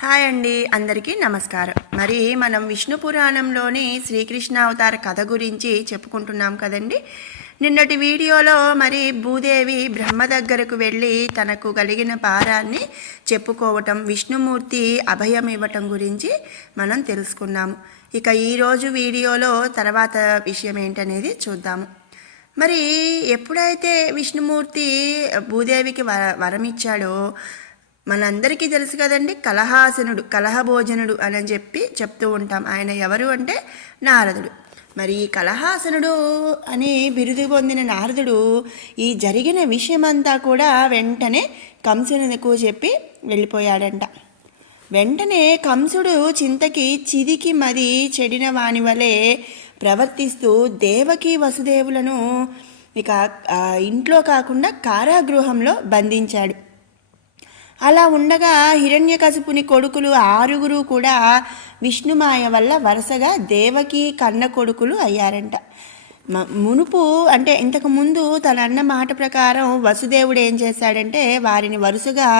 Hi అండి, అందరికీ నమస్కారం. మరి మనం విష్ణు పురాణంలోని శ్రీకృష్ణ అవతార కథ గురించి చెప్పుకుంటున్నాం కదండి. నిన్నటి వీడియోలో మరి భూదేవి బ్రహ్మ దగ్గరకు వెళ్ళి తనకు కలిగిన భారాన్ని చెప్పుకోవటం, విష్ణుమూర్తి అభయం ఇవ్వటం గురించి మనం తెలుసుకున్నాము. ఇక ఈరోజు వీడియోలో తర్వాత విషయం ఏంటనేది చూద్దాము. మరి ఎప్పుడైతే విష్ణుమూర్తి భూదేవికి వరమిచ్చాడో మనందరికీ తెలుసు కదండి, కలహాసనుడు, కలహభోజనుడు అని చెప్తూ ఉంటాం. ఆయన ఎవరు అంటే నారదుడు. మరి ఈ కలహాసనుడు అని బిరుదు పొందిన నారదుడు ఈ జరిగిన విషయమంతా కూడా వెంటనే కంసునికి చెప్పి వెళ్ళిపోయాడంట. వెంటనే కంసుడు చింతకి చిదికి మది చెడిన వాని వలె ప్రవర్తిస్తూ దేవకి వసుదేవులను ఇక ఇంట్లో కాకుండా కారాగృహంలో బంధించాడు. అలా ఉండగా హిరణ్యకశిపుని కొడుకులు 6 కూడా విష్ణుమాయ వల్ల వరుసగా దేవకి కన్న కొడుకులు అయ్యారంట. మునుపు అంటే ఇంతకు ముందు తన అన్న మాట ప్రకారం వసుదేవుడు ఏం చేశాడంటే వారిని వరుసగా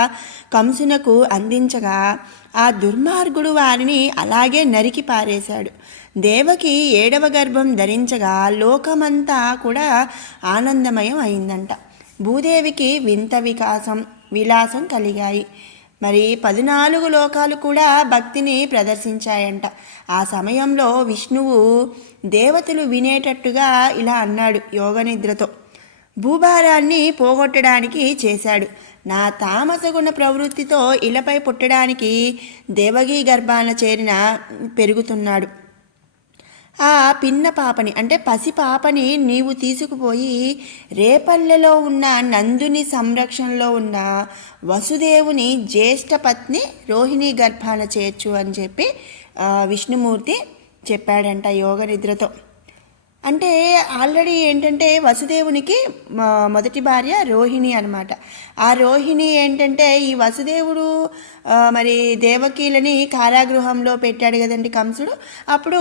కంసునకు అందించగా ఆ దుర్మార్గుడు వారిని అలాగే నరికి పారేశాడు. దేవకి 7వ గర్భం ధరించగా లోకమంతా కూడా ఆనందమయం అయిందంట. భూదేవికి వింత విలాసం కలిగాయి. మరి 14 లోకాలు కూడా భక్తిని ప్రదర్శించాయంట. ఆ సమయంలో విష్ణువు దేవతలు వినేటట్టుగా ఇలా అన్నాడు యోగనిద్రతో. భూభారాన్ని పోగొట్టడానికి చేశాడు. నా తామసగుణ ప్రవృత్తితో ఇలపై పుట్టడానికి దేవగీ గర్భాన చేరిన పెరుగుతున్నాడు. ఆ పిన్న పాపని అంటే పసి పాపని నీవు తీసుకుపోయి రేపల్లెలో ఉన్న నందుని సంరక్షణలో ఉన్న వసుదేవుని జ్యేష్ఠ పత్ని రోహిణి గర్భాన చేర్చు అని చెప్పి విష్ణుమూర్తి చెప్పాడంట యోగనిద్రతో. అంటే ఆల్రెడీ ఏంటంటే వసుదేవునికి మొదటి భార్య రోహిణి అనమాట. ఆ రోహిణి ఏంటంటే ఈ వసుదేవుడు మరి దేవకీలని కారాగృహంలో పెట్టాడు కదండి కంసుడు. అప్పుడు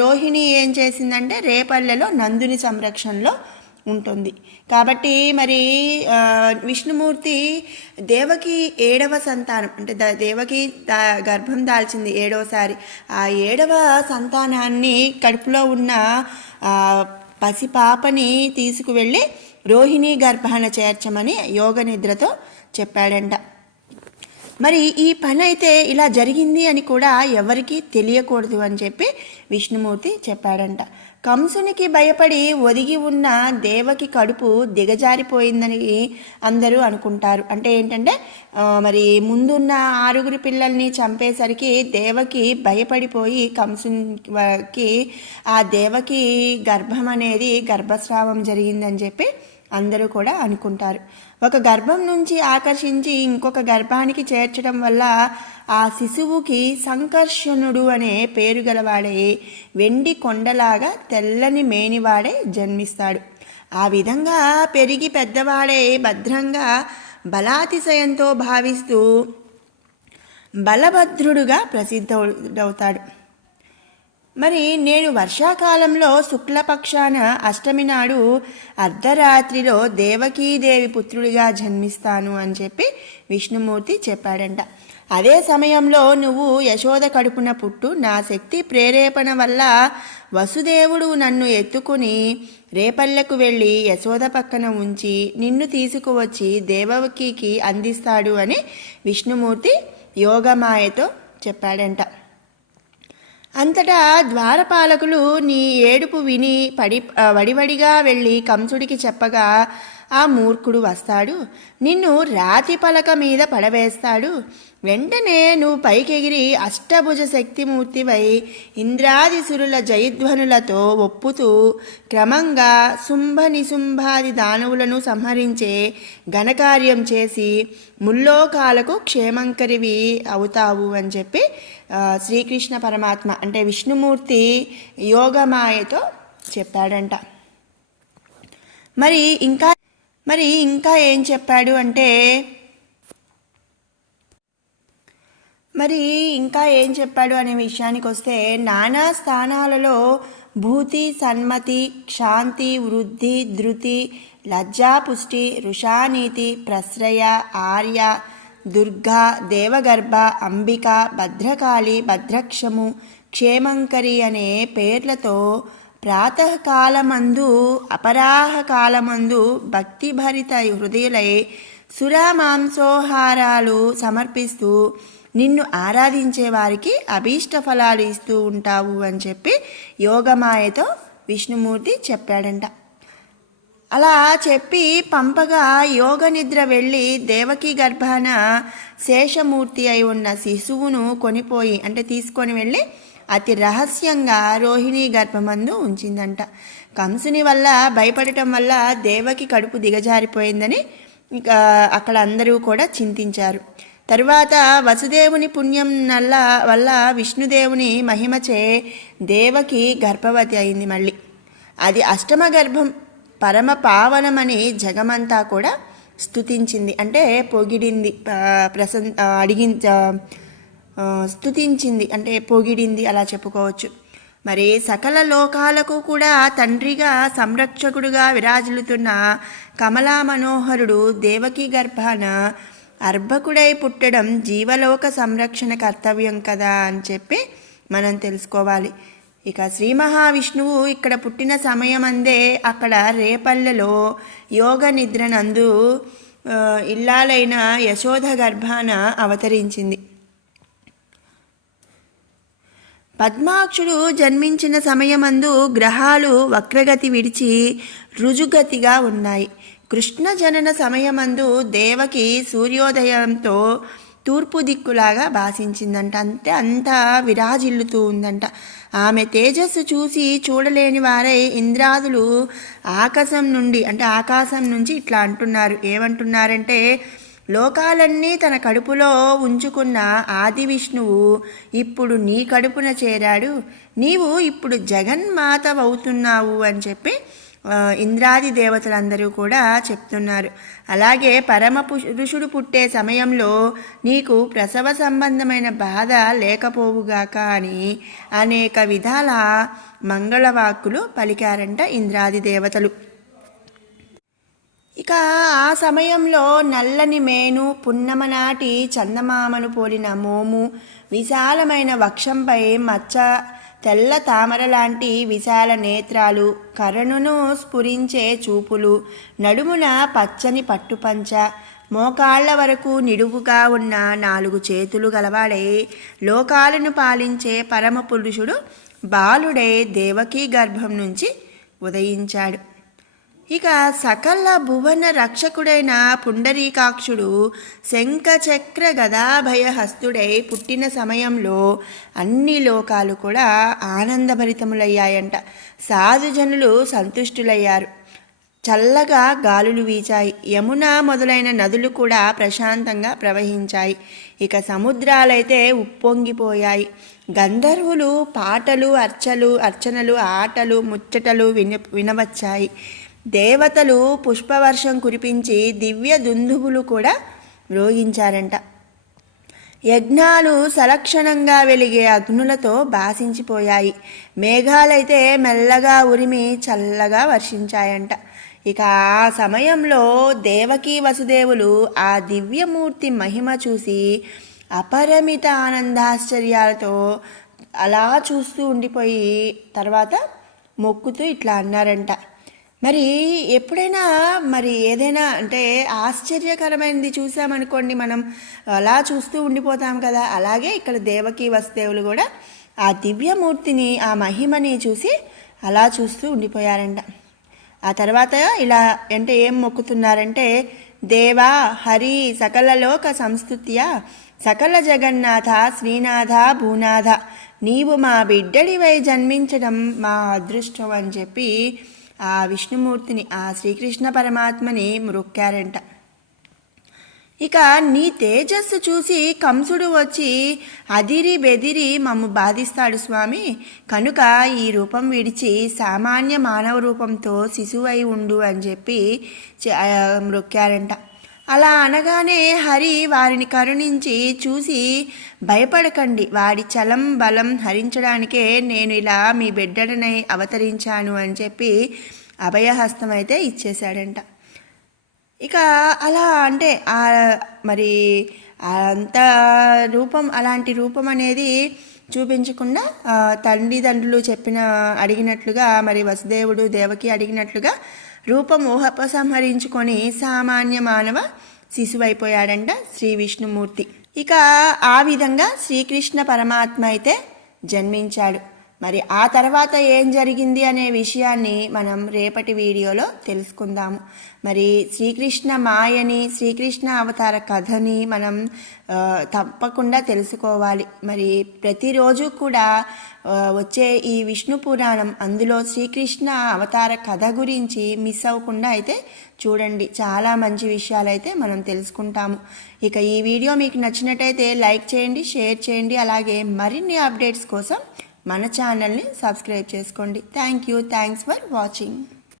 రోహిణి ఏం చేసిందంటే రేపల్లెలో నందుని సంరక్షణలో ఉంటుంది. కాబట్టి మరి విష్ణుమూర్తి దేవకి 7వ సంతానం అంటే దేవకి గర్భం దాల్చింది 7వసారి. ఆ 7వ సంతానాన్ని కడుపులో ఉన్న పసిపాపని తీసుకువెళ్ళి రోహిణి గర్భాన చేర్చమని యోగనిద్రతో చెప్పాడంట. మరి ఈ పని అయితే ఇలా జరిగింది అని కూడా ఎవరికీ తెలియకూడదు అని చెప్పి విష్ణుమూర్తి చెప్పాడంట. కంసునికి భయపడి ఒదిగి ఉన్న దేవకి కడుపు దిగజారిపోయిందని అందరూ అనుకుంటారు. అంటే ఏంటంటే మరి ముందున్న 6 పిల్లల్ని చంపేసరికి దేవకి భయపడిపోయి కంసునికి ఆ దేవకి గర్భం అనేది గర్భస్రావం జరిగిందని చెప్పి అందరూ కూడా అనుకుంటారు. ఒక గర్భం నుంచి ఆకర్షించి ఇంకొక గర్భానికి చేర్చడం వల్ల ఆ శిశువుకి సంకర్షణుడు అనే పేరు గలవాడే వెండి కొండలాగా తెల్లని మేనివాడే జన్మిస్తాడు. ఆ విధంగా పెరిగి పెద్దవాడే భద్రంగా బలాతిశయంతో భావిస్తూ బలభద్రుడుగా ప్రసిద్ధుడవుతాడు. మరి నేను వర్షాకాలంలో శుక్లపక్షాన అష్టమి నాడు అర్ధరాత్రిలో దేవకీదేవి పుత్రుడిగా జన్మిస్తాను అని చెప్పి విష్ణుమూర్తి చెప్పాడంట. అదే సమయంలో నువ్వు యశోద కడుపున పుట్టు. నా శక్తి ప్రేరేపణ వల్ల వసుదేవుడు నన్ను ఎత్తుకుని రేపల్లెకు వెళ్ళి యశోద పక్కన ఉంచి నిన్ను తీసుకువచ్చి దేవకీకి అందిస్తాడు అని విష్ణుమూర్తి యోగమాయతో చెప్పాడంట. అంతటా ద్వారపాలకులు నీ ఏడుపు విని వడివడిగా వెళ్ళి కంసుడికి చెప్పగా ఆ మూర్ఖుడు వస్తాడు, నిన్ను రాతి పలక మీద పడవేస్తాడు. వెంటనే నువ్వు పైకెగిరి అష్టభుజ శక్తిమూర్తివై ఇంద్రాదిసురుల జయధ్వనులతో ఒప్పుతూ క్రమంగా శుంభ నిశుంభాది దానవులను సంహరించే ఘనకార్యం చేసి ముల్లోకాలకు క్షేమంకరివి అవుతావు అని చెప్పి శ్రీకృష్ణ పరమాత్మ అంటే విష్ణుమూర్తి యోగమాయతో చెప్పాడంట. మరి ఇంకా ఏం చెప్పాడు అంటే అనే విషయానికి వస్తే నానా స్థానాలలో భూతి, సన్మతి, క్షాంతి, వృద్ధి, ధృతి, లజ్జాపుష్టి, రుషానీతి, ప్రశ్రయ, ఆర్య, దుర్గా, దేవగర్భ, అంబిక, భద్రకాళి, భద్రక్షము, క్షేమంకరి అనే పేర్లతో ప్రాతకాలమందు అపరాహకాలమందు భక్తిభరిత హృదయులై సురామాంసోహారాలు సమర్పిస్తూ నిన్ను ఆరాధించే వారికి అభీష్ట ఫలాలు ఇస్తూ ఉంటావు అని చెప్పి యోగమాయతో విష్ణుమూర్తి చెప్పాడంట. అలా చెప్పి పంపగా యోగ నిద్ర వెళ్ళి దేవకి గర్భాన శేషమూర్తి అయి ఉన్న శిశువును కొనిపోయి అంటే తీసుకొని వెళ్ళి అతి రహస్యంగా రోహిణి గర్భమందు ఉంచిందంట. కంసుని వల్ల భయపడటం వల్ల దేవకి కడుపు దిగజారిపోయిందని అక్కడ అందరూ కూడా చింతించారు. తరువాత వసుదేవుని పుణ్యం వల్ల విష్ణుదేవుని మహిమచే దేవకి గర్భవతి అయింది. మళ్ళీ అది అష్టమ గర్భం, పరమ పావనమని జగమంతా కూడా స్తుతించింది, అంటే పొగిడింది, స్తుతించింది అంటే పొగిడింది అలా చెప్పుకోవచ్చు. మరి సకల లోకాలకు కూడా తండ్రిగా సంరక్షకుడుగా విరాజిల్లుతున్న కమలా మనోహరుడు దేవకి గర్భాన అర్భకుడై పుట్టడం జీవలోక సంరక్షణ కర్తవ్యం కదా అని చెప్పి మనం తెలుసుకోవాలి. ఇక శ్రీ మహావిష్ణువు ఇక్కడ పుట్టిన సమయమందే అక్కడ రేపల్లెలో యోగ నిద్రనందు ఇల్లాలైన యశోద గర్భాన అవతరించింది. పద్మాక్షుడు జన్మించిన సమయమందు గ్రహాలు వక్రగతి విడిచి రుజుగతిగా ఉన్నాయి. కృష్ణ జనన సమయమందు దేవకి సూర్యోదయంతో తూర్పు దిక్కులాగా భాషించిందంట. అంతా విరాజిల్లుతూ ఉందంట. ఆమె తేజస్సు చూసి చూడలేని వారై ఇంద్రాదులు ఆకాశం నుంచి ఇట్లా అంటున్నారు. ఏమంటున్నారంటే, లోకాలన్నీ తన కడుపులో ఉంచుకున్న ఆది విష్ణువు ఇప్పుడు నీ కడుపున చేరాడు, నీవు ఇప్పుడు జగన్మాతవవుతున్నావు అని చెప్పి ఇంద్రాది దేవతలందరూ కూడా చెప్తున్నారు. అలాగే పరమ పురుషుడు పుట్టే సమయంలో నీకు ప్రసవ సంబంధమైన బాధ లేకపోవుగాక అని అనేక విధాల మంగళవాక్కులు పలికారంట ఇంద్రాది దేవతలు. ఇక ఆ సమయంలో నల్లని మేను, పున్నమ నాటి చందమామను పోలిన మోము, విశాలమైన వక్షంపై మచ్చ, తెల్ల తామర లాంటి విశాల నేత్రాలు, కరణును స్ఫురించే చూపులు, నడుమున పచ్చని పట్టుపంచ, మోకాళ్ల వరకు నిడువుగా ఉన్న 4 చేతులు గలవాడై లోకాలను పాలించే పరమ పురుషుడు బాలుడై దేవకీ గర్భం నుంచి ఉదయించాడు. ఇక సకల భువన రక్షకుడైన పుండరీకాక్షుడు శంఖ చక్ర గదాభయ హస్తుడై పుట్టిన సమయంలో అన్ని లోకాలు కూడా ఆనందభరితములయ్యాయంట. సాధుజనులు సంతుష్టులయ్యారు. చల్లగా గాలులు వీచాయి. యమున మొదలైన నదులు కూడా ప్రశాంతంగా ప్రవహించాయి. ఇక సముద్రాలైతే ఉప్పొంగిపోయాయి. గంధర్వులు పాటలు, అర్చనలు, ఆటలు, ముచ్చటలు వినవచ్చాయి. దేవతలు పుష్పవర్షం కురిపించి దివ్య దుందుబులు కూడా మ్రోగించారంట. యజ్ఞాలు సలక్షణంగా వెలిగే అగ్నులతో భాసించిపోయాయి. మేఘాలైతే మెల్లగా ఉరిమి చల్లగా వర్షించాయంట. ఇక ఆ సమయంలో దేవకీ వసుదేవులు ఆ దివ్యమూర్తి మహిమ చూసి అపరిమిత ఆనందాశ్చర్యాలతో అలా చూస్తూ ఉండిపోయి తర్వాత మొక్కుతూ ఇట్లా అన్నారంట. మరి ఎప్పుడైనా ఏదైనా అంటే ఆశ్చర్యకరమైనది చూసామనుకోండి, మనం అలా చూస్తూ ఉండిపోతాం కదా. అలాగే ఇక్కడ దేవకీ వసుదేవులు కూడా ఆ దివ్యమూర్తిని, ఆ మహిమని చూసి అలా చూస్తూ ఉండిపోయారంట. ఆ తర్వాత ఇలా అంటే ఏం మొక్కుతున్నారంటే, దేవా హరి సకల లోక సంస్తుత్య సకల జగన్నాథ శ్రీనాథ భూనాథ, నీవు మా బిడ్డడివై జన్మించడం మా అదృష్టం అని చెప్పి ఆ విష్ణుమూర్తిని, ఆ శ్రీకృష్ణ పరమాత్మని మొక్కారంట. ఇక నీ తేజస్సు చూసి కంసుడు వచ్చి అదిరి బెదిరి మమ్ము బాధిస్తాడు స్వామి, కనుక ఈ రూపం విడిచి సామాన్య మానవ రూపంతో శిశువై ఉండు అని చెప్పి మొక్కారంట. అలా అనగానే హరి వారిని కరుణించి చూసి, భయపడకండి, వాడి చలం బలం హరించడానికే నేను ఇలా మీ బిడ్డడనై అవతరించాను అని చెప్పి అభయహస్తం అయితే ఇచ్చేశాడంట. ఇక అలా అంటే మరి అంత రూపం, అలాంటి రూపం అనేది చూపించకుండా తల్లిదండ్రులు అడిగినట్లుగా, మరి వసుదేవుడు దేవకి అడిగినట్లుగా రూపం ఊహపసంహరించుకొని సామాన్య మానవ శిశువైపోయాడంట శ్రీ విష్ణుమూర్తి. ఇక ఆ విధంగా శ్రీకృష్ణ పరమాత్మ అయితే జన్మించాడు. మరి ఆ తర్వాత ఏం జరిగింది అనే విషయాన్ని మనం రేపటి వీడియోలో తెలుసుకుందాము. మరి శ్రీకృష్ణ మాయని, శ్రీకృష్ణ అవతార కథని మనం తప్పకుండా తెలుసుకోవాలి. మరి ప్రతిరోజు కూడా వచ్చే ఈ విష్ణు పురాణం, అందులో శ్రీకృష్ణ అవతార కథ గురించి మిస్ అవ్వకుండా అయితే చూడండి. చాలా మంచి విషయాలు అయితే మనం తెలుసుకుంటాము. ఇక ఈ వీడియో మీకు నచ్చినట్టయితే లైక్ చేయండి, షేర్ చేయండి. అలాగే మరిన్ని అప్డేట్స్ కోసం మన ఛానల్ని సబ్స్క్రైబ్ చేసుకోండి. Thanks for watching.